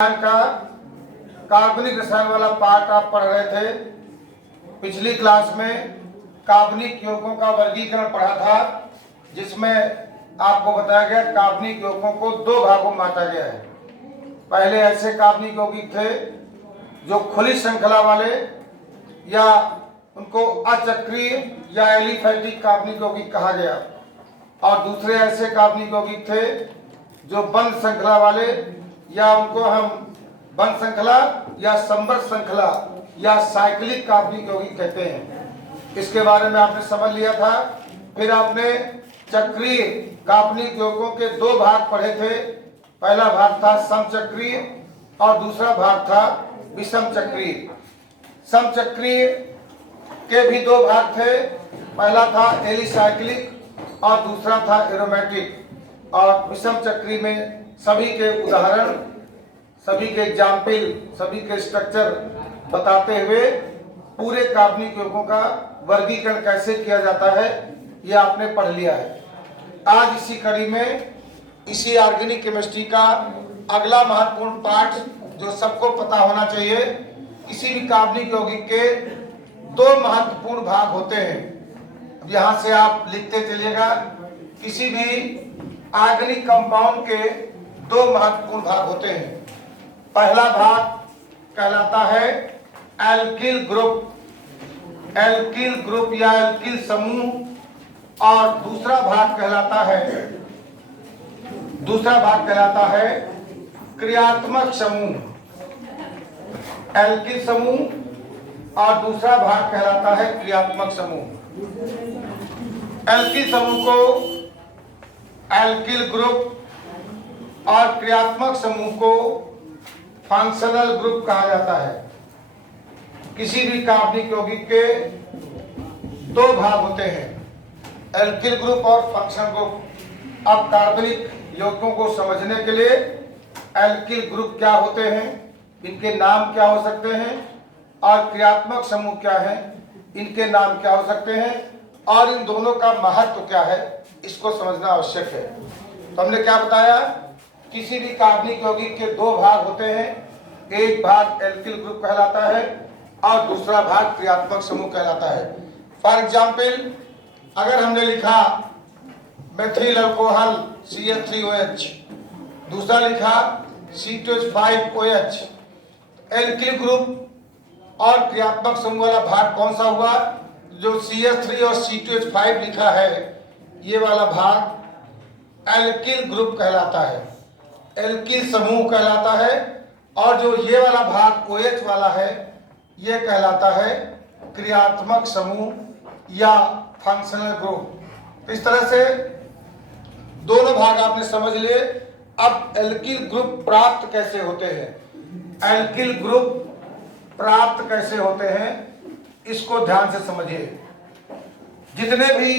का कार्बनिक रसायन वाला पार्ट आप पढ़ रहे थे। पिछली क्लास में कार्बनिक यौगिकों का वर्गीकरण पढ़ा था, जिसमें आपको बताया गया कार्बनिक यौगिकों को दो भागों में बांटा गया है। पहले ऐसे कार्बनिक यौगिक थे जो खुली श्रृंखला वाले या उनको अचक्रीय या एलिफैटिक कार्बनिक यौगिक कहा गया, और दूसरे ऐसे कार्बनिक यौगिक थे जो बंद श्रृंखला वाले या उनको हम बंद श्रृंखला या संबद्ध श्रृंखला या साइक्लिक कार्बनिक यौगिक कहते हैं। इसके बारे में आपने समझ लिया था। फिर आपने चक्रीय कार्बनिक यौगिकों के दो भाग पढ़े थे। पहला भाग था समचक्रीय और दूसरा भाग था विषम चक्रीय। समचक्रीय के भी दो भाग थे, पहला था एलिसाइक्लिक और दूसरा था एरोमेटिक। और विषम चक्रीय में सभी के उदाहरण, सभी के एग्जाम्पल, सभी के स्ट्रक्चर बताते हुए पूरे कार्बनिक यौगिकों का वर्गीकरण कैसे किया जाता है ये आपने पढ़ लिया है। आज इसी कड़ी में इसी ऑर्गेनिक केमिस्ट्री का अगला महत्वपूर्ण पाठ जो सबको पता होना चाहिए, किसी भी कार्बनिक यौगिक के दो महत्वपूर्ण भाग होते हैं। अब यहाँ से आप लिखते चलिएगा, किसी भी ऑर्गेनिक कंपाउंड के दो महत्वपूर्ण भाग होते हैं। पहला भाग कहलाता है एल्किल ग्रुप, एल्किल ग्रुप या एल्किल समूह, और दूसरा भाग कहलाता है क्रियात्मक समूह। एल्किल समूह और दूसरा भाग कहलाता है क्रियात्मक समूह। एल्किल समूह को एल्किल ग्रुप और क्रियात्मक समूह को फंक्शनल ग्रुप कहा जाता है। किसी भी कार्बनिक यौगिक के दो भाग होते हैं, एल्किल ग्रुप और फंक्शनल ग्रुप। अब कार्बनिक यौगिकों को समझने के लिए एल्किल ग्रुप क्या होते हैं, इनके नाम क्या हो सकते हैं, और क्रियात्मक समूह क्या है, इनके नाम क्या हो सकते हैं, और इन दोनों का महत्व क्या है, इसको समझना आवश्यक है। तो हमने क्या बताया, किसी भी कार्बनिक यौगिक के दो भाग होते हैं। एक भाग एल्किल ग्रुप कहलाता है और दूसरा भाग क्रियात्मक समूह कहलाता है। फॉर एग्जाम्पल, अगर हमने लिखा मेथिल अल्कोहल CH3OH, दूसरा लिखा C2H5OH, एल्किल ग्रुप और क्रियात्मक समूह वाला भाग कौन सा हुआ? जो CH3 और C2H5 लिखा है, ये वाला भाग एल्किल ग्रुप कहलाता है, एल्किल समूह कहलाता है। और जो ये वाला भाग OH वाला है, ये कहलाता है क्रियात्मक समूह या फंक्शनल ग्रुप। तो इस तरह से दोनों भाग आपने समझ लिए। अब एल्किल ग्रुप प्राप्त कैसे होते हैं, एल्किल ग्रुप प्राप्त कैसे होते हैं, इसको ध्यान से समझिए। जितने भी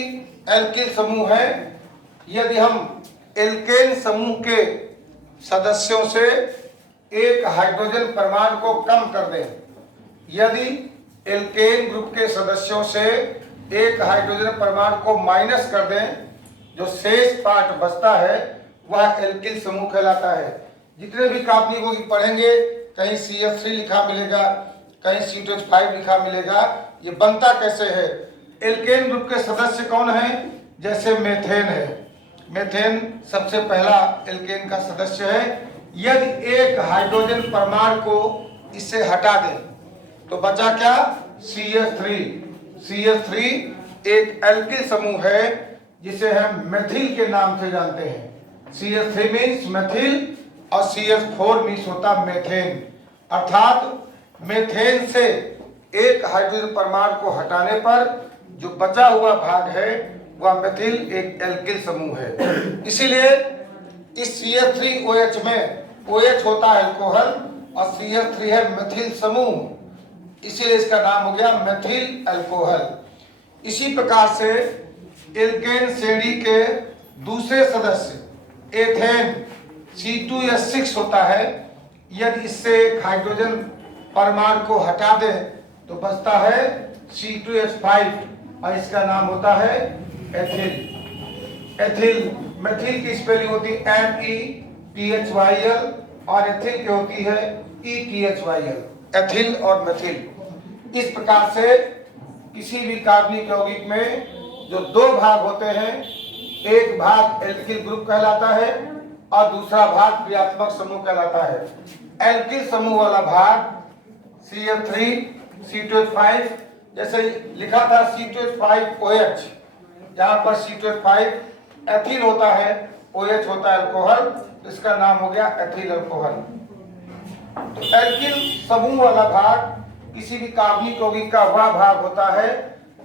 एल्किल समूह हैं, यदि हम एल्केन समूह के सदस्यों से एक हाइड्रोजन परमाणु को कम कर दें, यदि एल्केन ग्रुप के सदस्यों से एक हाइड्रोजन परमाणु को माइनस कर दें, जो शेष पार्ट बचता है वह एल्किल समूह कहलाता है। जितने भी कार्बनिक यौगिक पढ़ेंगे, कहीं CH3 लिखा मिलेगा, कहीं C2H5 लिखा मिलेगा। ये बनता कैसे है? एल्केन ग्रुप के सदस्य कौन है? जैसे मेथेन है, मेथेन सबसे पहला एल्केन का सदस्य है। यदि एक हाइड्रोजन परमाणु को इससे हटा दें तो बचा क्या? CH3। CH3 एक एल्किल समूह है जिसे हम मेथिल के नाम से जानते हैं। CH3 मीन्स मेथिल और CH4 मीन्स होता मेथेन। अर्थात मेथेन से एक हाइड्रोजन परमाणु को हटाने पर जो बचा हुआ भाग है वह मेथिल एक एल्किल समूह है। इसीलिए इस CH3OH में OH होता है अल्कोहल और CH3 है मेथिल समूह, इसीलिए इसका नाम हो गया मेथिल अल्कोहल। इसी प्रकार से एल्केन श्रेणी के दूसरे सदस्य एथेन C2H6 होता है। यदि इससे एक हाइड्रोजन परमाणु को हटा दें तो बचता है C2H5 और इसका नाम होता है एथिल। एथिल मेथिल की स्पेलिंग होती है METHYL और एथिल की होती है ETHYL, एथिल और मेथिल। इस प्रकार से किसी भी कार्बनिक यौगिक में जो दो भाग होते हैं, एक भाग एल्किल ग्रुप कहलाता है और दूसरा भाग क्रियात्मक समूह कहलाता है। एल्किल समूह वाला भाग CH3 C2H5, जैसे लिखा था C2H5OH, यहाँ पर C2H5 एथिल होता है, OH होता है अल्कोहल, इसका नाम हो गया एथिल अल्कोहल। तो एल्किल समूह वाला भाग किसी भी कार्बनिक यौगिक का वह भाग होता है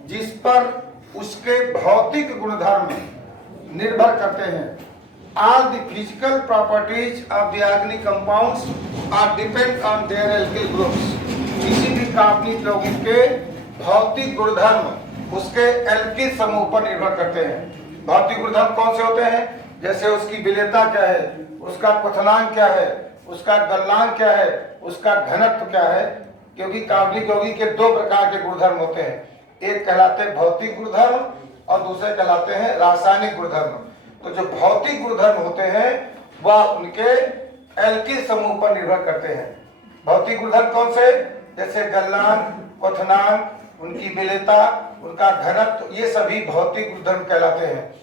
जिस पर उसके भौतिक गुणधर्म निर्भर करते हैं। All the physical properties of the organic compounds are depend on their alkyl groups। किसी भी कार्बनिक यौगिक के भौतिक गुणधर्म उसके एल्किल समूह पर निर्भर करते हैं। भौतिक गुणधर्म कौन से होते हैं? जैसे उसकी विलेयता क्या है, उसका क्वथनांक क्या है, उसका गलनांक क्या है, उसका घनत्व क्या है। क्योंकि कार्बनिक यौगिक के दो प्रकार के गुणधर्म होते हैं, एक कहलाते हैं भौतिक गुणधर्म और दूसरे कहलाते हैं रासायनिक गुणधर्म। तो जो भौतिक गुणधर्म होते हैं वह उनके एल्किल समूह पर निर्भर करते हैं। भौतिक गुणधर्म कौन से? जैसे गलनांक, क्वथनांक, उनकी विलेयता, उनका घनत्व, ये सभी भौतिक गुणधर्म कहलाते हैं।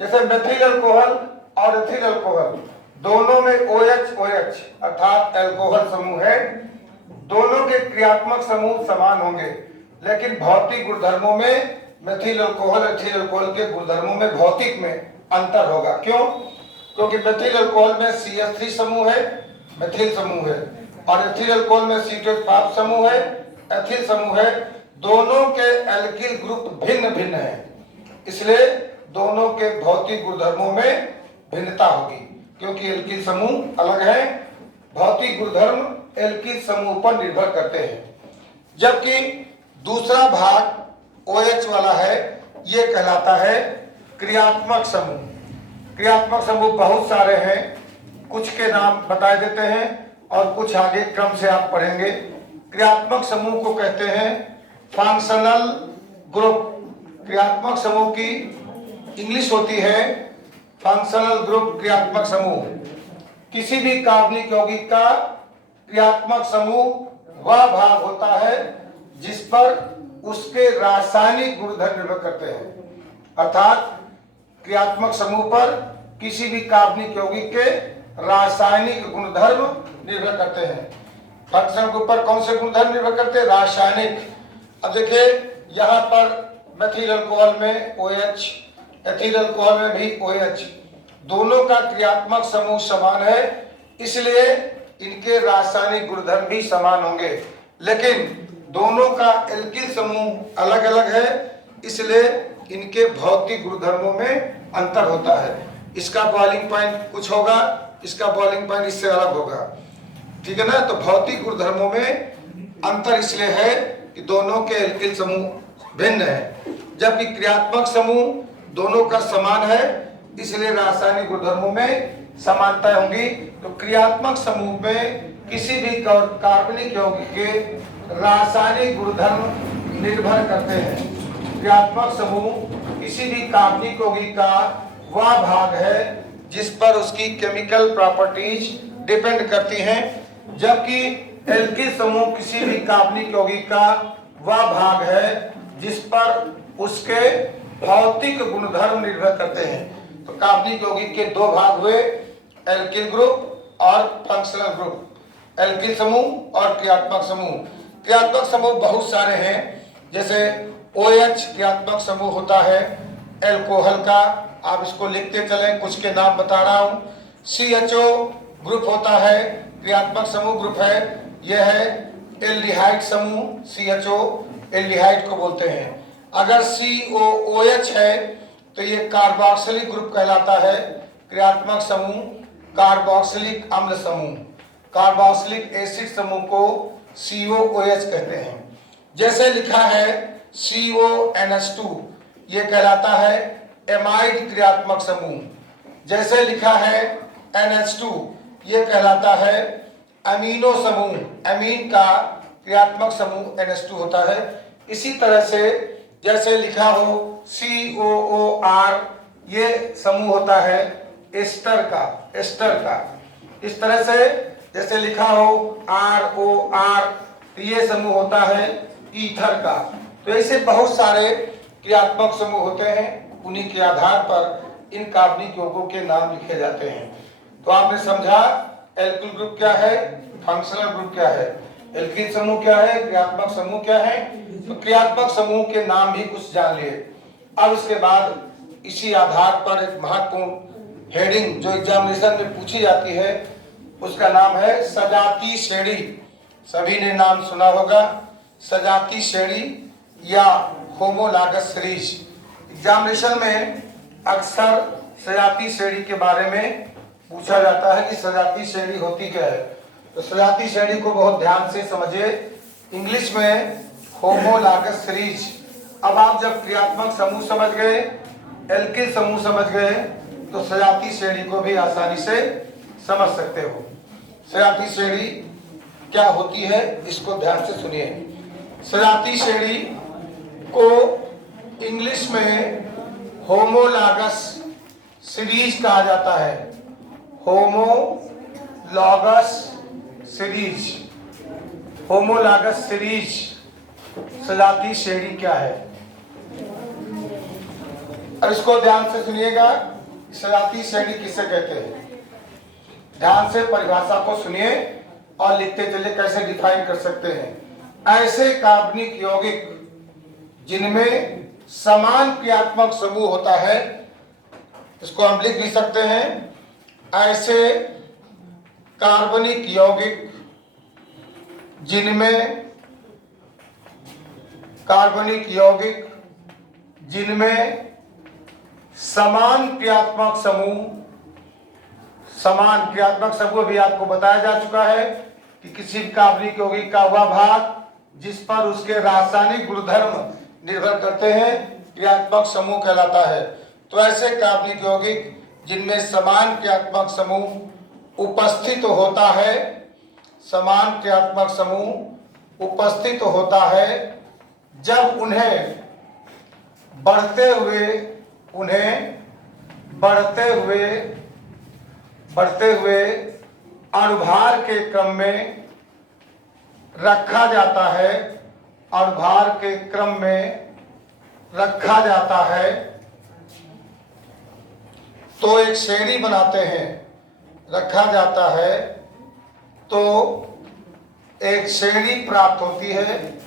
जैसे मेथिल अल्कोहल और एथिल अल्कोहल दोनों में OH अर्थात अल्कोहल समूह है। दोनों के क्रियात्मक समूह समान होंगे, लेकिन भौतिक गुणधर्मों में मेथिल अल्कोहल एथिल अल्कोहल के गुणधर्मों में भौतिक में अंतर होगा। क्यों? क्योंकि मेथिल अल्कोहल में CH3 समूह है, मेथिल समूह है, और एथिल अल्कोहल में C2H5 समूह है, एथिल समूह है। दोनों के एल्किल ग्रुप भिन्न भिन्न है, इसलिए दोनों के भौतिक गुणधर्मों में भिन्नता होगी, क्योंकि एल्किल समूह अलग है। भौतिक गुणधर्म एल्किल समूह पर निर्भर करते हैं। जबकि दूसरा भाग OH वाला है, ये कहलाता है क्रियात्मक समूह। क्रियात्मक समूह बहुत सारे हैं, कुछ के नाम बता देते हैं और कुछ आगे क्रम से आप पढ़ेंगे। क्रियात्मक समूह को कहते हैं फंक्शनल ग्रुप। क्रियात्मक समूह की इंग्लिश होती है फंक्शनल ग्रुप, क्रियात्मक समूह। किसी भी कार्बनिक यौगिक का क्रियात्मक समूह वह भाग होता है जिस पर उसके रासायनिक गुणधर्म निर्भर करते हैं। अर्थात क्रियात्मक समूह पर किसी भी कार्बनिक यौगिक के रासायनिक गुणधर्म निर्भर करते हैं। फंक्शनल ग्रुप पर कौन से गुणधर्म निर्भर करते हैं? रासायनिक। अब देखिए, यहाँ पर मेथिल अल्कोहल में OH, एथिल अल्कोहल में भी OH, दोनों का क्रियात्मक समूह समान है, इसलिए इनके रासायनिक गुणधर्म भी समान होंगे। लेकिन दोनों का एल्किल समूह अलग अलग है, इसलिए इनके भौतिक गुणधर्मों में अंतर होता है। इसका बॉइलिंग पॉइंट कुछ होगा, इसका बॉइलिंग पॉइंट इससे अलग होगा, ठीक है ना। तो भौतिक गुणधर्मों में अंतर इसलिए है कि दोनों के एल्किल समूह भिन्न है, जबकि क्रियात्मक समूह दोनों का समान है, इसलिए रासायनिक गुणधर्मों में समानता होंगी। तो क्रियात्मक समूह में किसी भी कार्बनिक यौगिक के रासायनिक गुणधर्म निर्भर करते हैं। क्रियात्मक समूह किसी भी कार्बनिक यौगिक का वह भाग है जिस पर उसकी केमिकल प्रॉपर्टीज डिपेंड करती हैं, जबकि एल्किल समूह किसी भी कार्बनिक यौगिक का वह भाग है जिस पर उसके भौतिक गुणधर्म निर्भर करते हैं। तो कार्बनिक यौगिक के दो भाग हुए, एल्किल ग्रुप और फंक्शनल ग्रुप। एल्किल समूह और क्रियात्मक समूह। क्रियात्मक समूह बहुत सारे हैं, जैसे OH क्रियात्मक समूह होता है एल्कोहल का, आप इसको लिखते चलें, कुछ के नाम बता रहा हूं। CHO ग्रुप होता है, क्रियात्मक समूह ग्रुप है, यह है एल्डिहाइड समूह। CHO एल्डिहाइड को बोलते हैं। अगर COOH है तो ये कार्बोक्सिलिक ग्रुप कहलाता है, क्रियात्मक समूह कार्बोक्सिलिक अम्ल समूह। कार्बोक्सिलिक एसिड समूह को COOH कहते हैं। जैसे लिखा है CONH2, ये कहलाता है एमाइड क्रियात्मक समूह। जैसे लिखा है NH2, ये कहलाता है अमीनो समूह। अमीन का क्रियात्मक समूह NH2 होता है। इसी तरह से जैसे लिखा हो COOR, ये समूह होता है एस्टर का। इस तरह से जैसे लिखा हो ROR, तो ये समूह होता है ईथर का। तो ऐसे बहुत सारे क्रियात्मक समूह होते हैं, उन्हीं के आधार पर इन कार्बनिक यौगों के नाम लिखे जाते हैं। तो आपने समझा एल्किल ग्रुप क्या है, फंक्शनल ग्रुप क्या है, एल्किल समूह क्या है, क्रियात्मक समूह क्या है। तो क्रियात्मक समूह के नाम भी कुछ जान लिए। अब इसके बाद इसी आधार पर एक महत्वपूर्ण हेडिंग जो एग्जामिनेशन में पूछी जाती है, उसका नाम है सजाती श्रेणी। सभी ने नाम सुना होगा, सजाती श्रेणी या होमोलॉगस सीरीज। एग्जामिनेशन में अक्सर सजाती श्रेणी के बारे में पूछा जाता है कि सजाती श्रेणी होती क्या है। तो सजाती श्रेणी को बहुत ध्यान से समझिए, इंग्लिश में होमोलॉगस सीरीज। अब आप जब क्रियात्मक समूह समझ गए, एल्किल समूह समझ गए, तो सजाती श्रेणी को भी आसानी से समझ सकते हो। सजाती श्रेणी क्या होती है, इसको ध्यान से सुनिए। सजाती श्रेणी को इंग्लिश में होमोलॉगस सीरीज कहा जाता है। होमोलॉगस सीरीज, होमोलॉगस सीरीज सजाती श्रेणी क्या है। और इसको ध्यान से सुनिएगा, सजाती श्रेणी किसे कहते हैं। ध्यान से परिभाषा को सुनिए और लिखते चलिए कैसे डिफाइन कर सकते हैं। ऐसे कार्बनिक यौगिक जिनमें समान क्रियात्मक समूह होता है, इसको हम लिख भी सकते हैं, ऐसे कार्बनिक यौगिक जिनमें समान क्रियात्मक समूह भी आपको बताया जा चुका है कि किसी भी कार्बनिक यौगिक का वह भाग जिस पर उसके रासायनिक गुणधर्म निर्भर करते हैं क्रियात्मक समूह कहलाता है। तो ऐसे कार्बनिक यौगिक जिनमें समान क्रियात्मक समूह उपस्थित होता है, समान क्रियात्मक समूह उपस्थित होता है जब उन्हें बढ़ते हुए अनुभार के क्रम में रखा जाता है, अनुभार के क्रम में रखा जाता है, तो एक श्रेणी बनाते हैं, रखा जाता है तो एक श्रेणी प्राप्त होती है,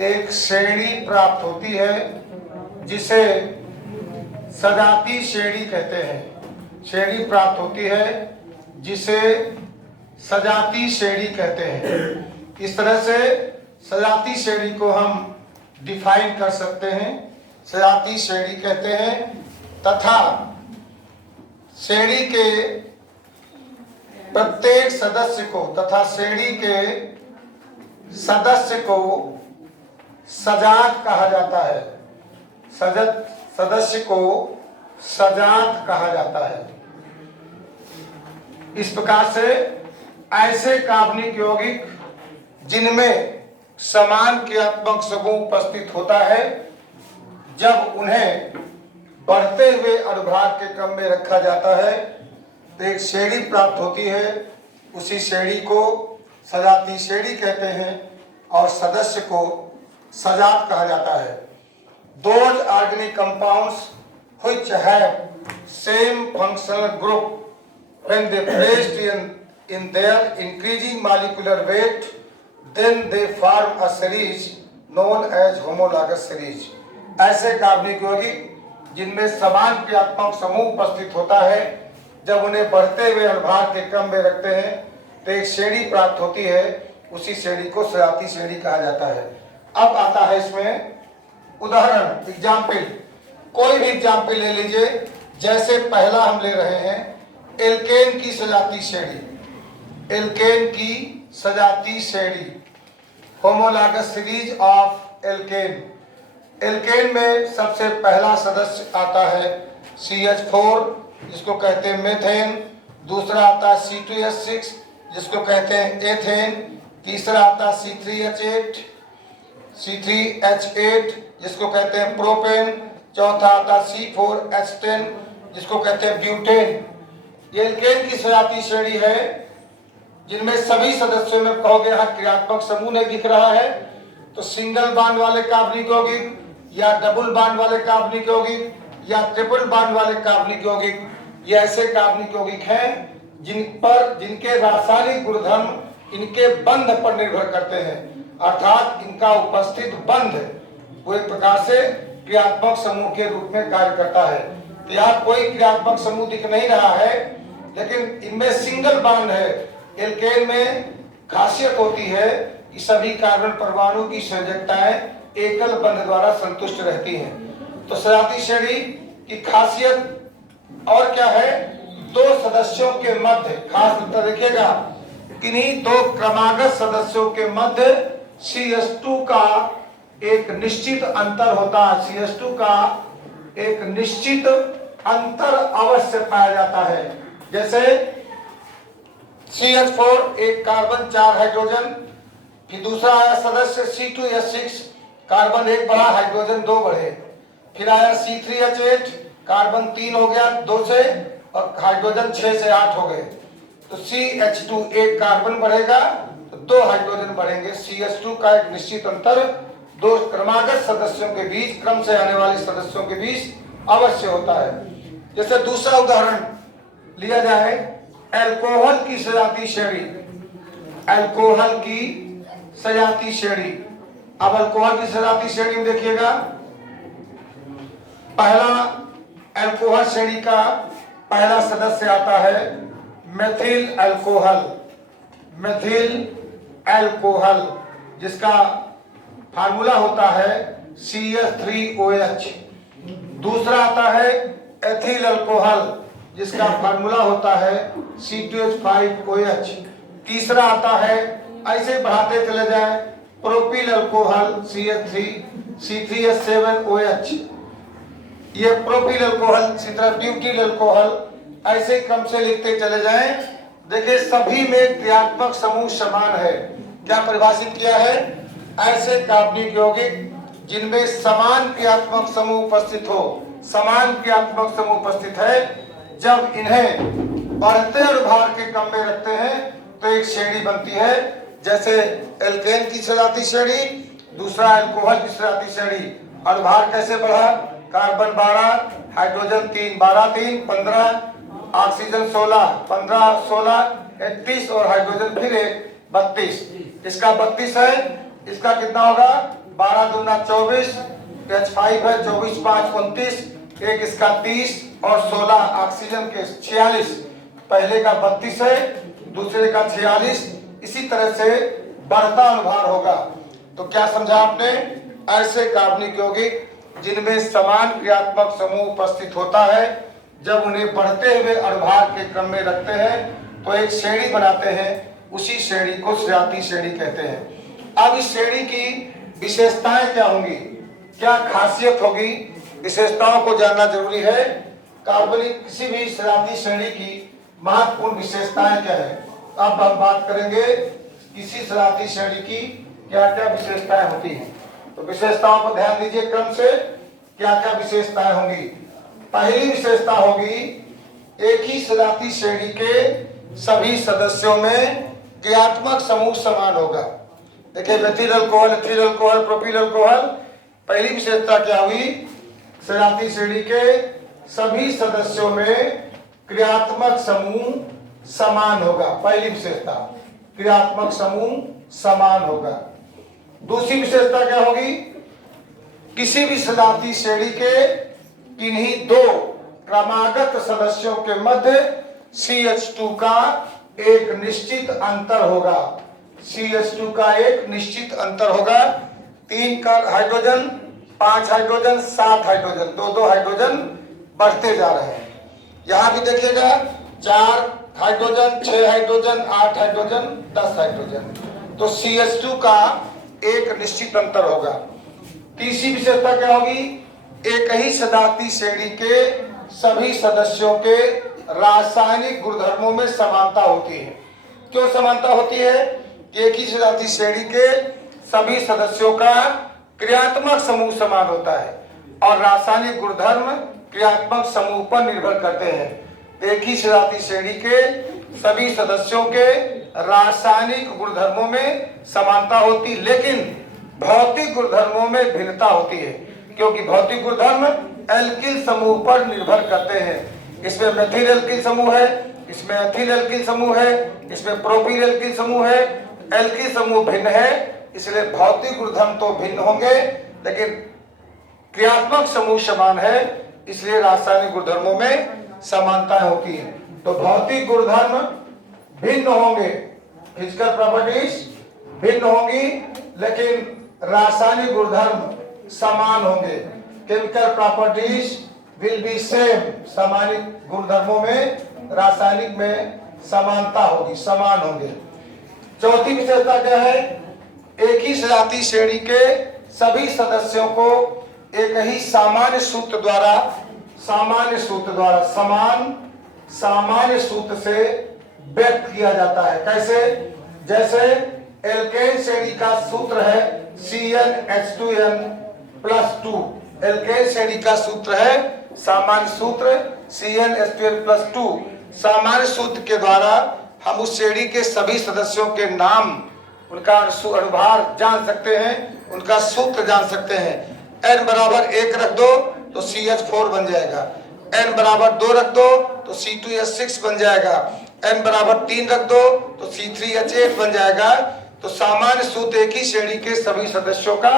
एक श्रेणी प्राप्त होती है जिसे सजाती श्रेणी कहते हैं। श्रेणी प्राप्त होती है जिसे सजाती श्रेणी कहते हैं। इस तरह से सजाती श्रेणी को हम डिफाइन कर सकते हैं, सजाती श्रेणी कहते हैं। तथा श्रेणी के प्रत्येक सदस्य को तथा श्रेणी के सदस्य को सजात कहा जाता है, सदस्य को सजात कहा जाता है। इस प्रकार से ऐसे कार्बनिक यौगिक जिनमें समान क्रियात्मक समूह उपस्थित होता है जब उन्हें बढ़ते हुए अनुभाग के क्रम में रखा जाता है तो एक श्रेणी प्राप्त होती है, उसी श्रेणी को सजाती श्रेणी कहते हैं और सदस्य को सजात कहा जाता है। Those organic compounds which have same functional group when they placed in their increasing molecular weight, then they form a series known as homologous series। ऐसे कार्बनिक यौगिक जिनमें समान क्रियात्मक समूह उपस्थित होता है जब उन्हें बढ़ते हुए अनुभाग के क्रम में रखते हैं तो एक श्रेणी प्राप्त होती है, उसी श्रेणी को सजाती श्रेणी कहा जाता है। अब आता है इसमें उदाहरण, एग्जाम्पल। कोई भी एग्जाम्पल ले लीजिए, जैसे पहला हम ले रहे हैं एल्केन की सजाती श्रेणी, एल्केन की सजाती श्रेणी, homologous series of alkane. Alkane में सबसे पहला सदस्य आता है CH4 जिसको कहते हैं मेथेन, दूसरा आता है C2H6 जिसको कहते हैं एथेन, तीसरा आता है C3H8 जिसको कहते हैं प्रोपेन, चौथा आता है C4H10 जिसको कहते हैं ब्यूटेन। ये एल्केन की सजाती श्रेणी है जिनमें सभी सदस्यों में कहोगे यहाँ क्रियात्मक समूह नहीं दिख रहा है तो सिंगल बांड वाले कार्बनिक यौगिक या डबल बांड वाले कार्बनिक यौगिक या ट्रिपल बांड वाले कार्बनिक यौगिक, ये ऐसे कार्बनिक यौगिक हैं जिनके रासायनिक गुणधर्म इनके बंध पर निर्भर करते हैं, अर्थात इनका उपस्थित बंध पूरे प्रकार से क्रियात्मक समूह के रूप में कार्य करता है। तो यहाँ कोई क्रियात्मक समूह दिख नहीं रहा है, लेकिन इनमें सिंगल बांड है। एल्केन में खासियत होती है कि सभी कार्बन परमाणु की संयोजकताएं एकल बंध द्वारा संतुष्ट रहती हैं। तो सजाती श्रेणी की खासियत और क्या है, दो सदस्यों के मध्य, खास अंतर देखिएगा, किन्हीं दो क्रमागत सदस्यों के मध्य CH2 का एक निश्चित अंतर होता है। CH2 का एक निश्चित अंतर अवश्य पाया जाता है। जैसे CH4 एक कार्बन 4 हाइड्रोजन, फिर दूसरा आया सदस्य C2H6 कार्बन 1 बढ़ा, हाइड्रोजन 2 बढ़े, फिर आया C3H8 कार्बन 3 हो गया 2 से और हाइड्रोजन 6 से 8 हो गए। तो CH2 एक कार्बन बढ़ेगा तो 2 हाइड्रोजन बढ़ेंगे। CH2 का एक निश्चित अंतर दो क्रमागत सदस्यों के बीच, क्रम से आने वाले सदस्यों के बीच अवश्य होता है। जैसे दूसरा उदाहरण लिया जाए, अल्कोहल की सजाती श्रेणी, अल्कोहल की सजाती श्रेणी। अब अल्कोहल की सजाती श्रेणी में देखिएगा, पहला अल्कोहल श्रेणी का पहला सदस्य आता है मेथिल अल्कोहल, मेथिल अल्कोहल, जिसका फार्मूला होता है CH3OH। दूसरा आता है एथिल अल्कोहल, जिसका फार्मूला होता है C2H5OH। तीसरा आता है, ऐसे बढ़ाते चले जाए, प्रोपिल अल्कोहल C3H7OH। ये प्रोपिल अल्कोहल, इसी तरह ब्यूटिल अल्कोहल, ऐसे क्रम से लिखते चले जाएं। देखिए सभी में क्रियात्मक समूह समान है। क्या परिभाषित किया है, ऐसे कार्बनिक यौगिक जिनमें समान क्रियात्मक समूह उपस्थित हो। समान क्रियात्मक समूह उपस्थित है, जब इन्हें बढ़ते अनुभार के क्रम में रखते हैं तो एक श्रेणी बनती है। जैसे एल्केन की सजाती श्रेणी, दूसरा अल्कोहल की सजाती श्रेणी। अनुभार कैसे बढ़ा, कार्बन 12, हाइड्रोजन 3, 12 3 15, ऑक्सीजन 16, 15 16 31 और हाइड्रोजन फिर 1 32। इसका 32 है, इसका कितना होगा, 12 दूना 24, H5 है 24 5 29, एक इसका 30 और 16 ऑक्सीजन के 46। पहले का 32 है, दूसरे का 46। इसी तरह से बढ़ता अनुभार होगा। तो क्या समझा आपने, ऐसे कार्बनिक यौगिक जिनमें समान क्रियात्मक समूह उपस्थित होता है, जब उन्हें बढ़ते हुए अनुभार के क्रम में रखते हैं तो एक श्रेणी बनाते हैं। उसी श्रेणी को सजाती श्रेणी कहते हैं। अब इस श्रेणी की विशेषताएं क्या होंगी, क्या खासियत होगी, विशेषताओं को जानना जरूरी है। कार्बनिक किसी भी सजाती श्रेणी की महत्वपूर्ण विशेषताएं क्या है। अब हम बात करेंगे किसी सजाती श्रेणी की क्या क्या विशेषताएं होती हैं। तो विशेषताओं पर ध्यान दीजिए, क्रम से क्या क्या विशेषताएं होंगी। पहली विशेषता होगी, एक ही सजाती श्रेणी के सभी सदस्यों में क्रियात्मक समूह समान होगा। देखिए methyl alcohol, ethyl alcohol, propyl alcohol, पहली विशेषता क्या हुई, सजाती श्रेणी के सभी सदस्यों में क्रियात्मक समूह समान होगा। पहली विशेषता, क्रियात्मक समूह समान होगा। दूसरी विशेषता क्या होगी, किसी भी सजाती श्रेणी के किन्हीं दो क्रमागत सदस्यों के मध्य CH2 का एक निश्चित अंतर होगा। CH2 का एक निश्चित अंतर होगा। 3 का हाइड्रोजन, 5 हाइड्रोजन, 7 हाइड्रोजन, 2 हाइड्रोजन बढ़ते जा रहे हैं। यहाँ भी देखिएगा 4 हाइड्रोजन, 6 हाइड्रोजन, 8 हाइड्रोजन, 10 हाइड्रोजन। तो CH2 का एक निश्चित अंतर होगा। तीसरी विशेषता क्या होगी, एक ही सजाती श्रेणी के सभी सदस्यों के रासायनिक गुणधर्मों में समानता होती है। क्यों समानता होती है, एक ही सजाती श्रेणी के सभी सदस्यों का क्रियात्मक समूह समान होता है और रासायनिक गुणधर्म क्रियात्मक समूह पर निर्भर करते हैं। एक ही सजाती श्रेणी के सभी सदस्यों के रासायनिक गुणधर्मों में समानता होती, लेकिन भौतिक गुणधर्मों में भिन्नता होती है, क्योंकि भौतिक गुणधर्म एल्किल समूह पर निर्भर करते हैं। इसमें मेथिल एल्किल समूह है, इसमें एथिल एल्किल समूह है, इसमें प्रोपिल एल्किल समूह है। एल्किल समूह भिन्न है, इसलिए भौतिक गुणधर्म तो भिन्न होंगे, लेकिन क्रियात्मक समूह समान है, इसलिए रासायनिक गुणधर्मों में समानताएं होती है। तो भौतिक गुणधर्म भिन्न होंगे, फिजिकल प्रॉपर्टीज भिन्न होंगी, लेकिन रासायनिक गुणधर्म समान होंगे। Chemical properties will be same, सामान्य गुणधर्मों में रासायनिक में समानता होगी, समान होंगे। चौथी विशेषता क्या है? एक ही सजातीय श्रेणी के सभी सदस्यों को एक ही सामान्य सूत्र द्वारा सामान्य सूत्र से व्यक्त किया जाता है। कैसे? जैसे एल्केन श्रेणी का सूत्र है CnH2n+2। एल्केन श्रेणी का सूत्र है सामान्य सूत्र CnH2n+2। सामान्य सूत्र के द्वारा हम उस श्रेणी के सभी सदस्यों के नाम, उनका अनुभार जान सकते हैं, उनका सूत्र जान सकते हैं। n बराबर 1 रख दो तो CH4 बन जाएगा, n बराबर 2 रख दो तो C2H6 बन जाएगा, n बराबर 3 रख दो तो C3H8 बन जाएगा। तो सामान्य सूत्र एक ही श्रेणी के सभी सदस्यों का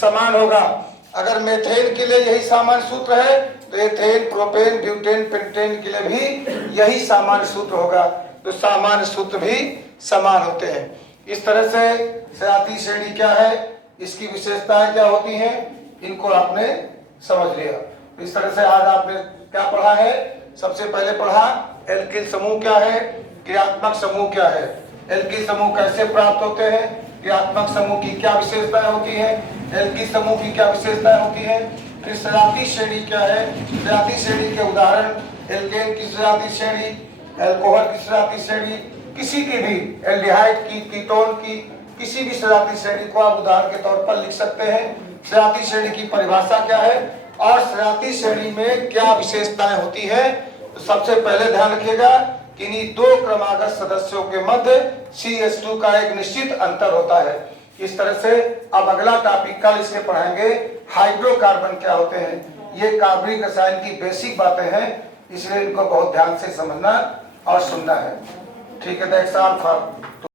समान होगा। अगर मेथेन के लिए यही सामान्य सूत्र है तो एथेन, प्रोपेन, ब्यूटेन, पेंटेन के लिए भी यही सामान्य सूत्र होगा। तो सामान्य सूत्र भी समान होते हैं। इस तरह से सजातीय श्रेणी क्या है, इसकी विशेषताएं क्या होती हैं, इनको आपने समझ लिया। इस तरह से आज आपने क्या पढ़ा है? सबसे पहले पढ़ा एल्किल समूह क्या है, क्रियात्मक समूह क्या है, एल्किल समूह कैसे प्राप्त होते हैं, क्रियात्मक समूह की क्या विशेषताएं होती है, एल्किल समूह की क्या विशेषताएं होती है। फिर सजातीय श्रेणी क्या है, सजातीय श्रेणी के उदाहरण एल्केन की सजातीय श्रेणी, एल्कोहल की सजातीय श्रेणी, किसी की भी एल्डिहाइड की, कीटोन की किसी भी सजातीय श्रेणी को आप उदाहरण के तौर पर लिख सकते हैं। सजातीय श्रेणी की परिभाषा क्या है और सजातीय श्रेणी में क्या विशेषताएं होती है। तो सबसे पहले ध्यान रखिएगा कि इन्हीं दो क्रमागत सदस्यों के मध्य CH2 का एक निश्चित अंतर होता है। इस तरह से अब अगला टॉपिक कल इसके पढ़ाएंगे, हाइड्रोकार्बन क्या होते हैं। ये कार्बनिक रसायन की बेसिक बातें हैं, इसलिए इनको बहुत ध्यान से समझना और सुनना है। ठीक है, दैट्स ऑल फॉर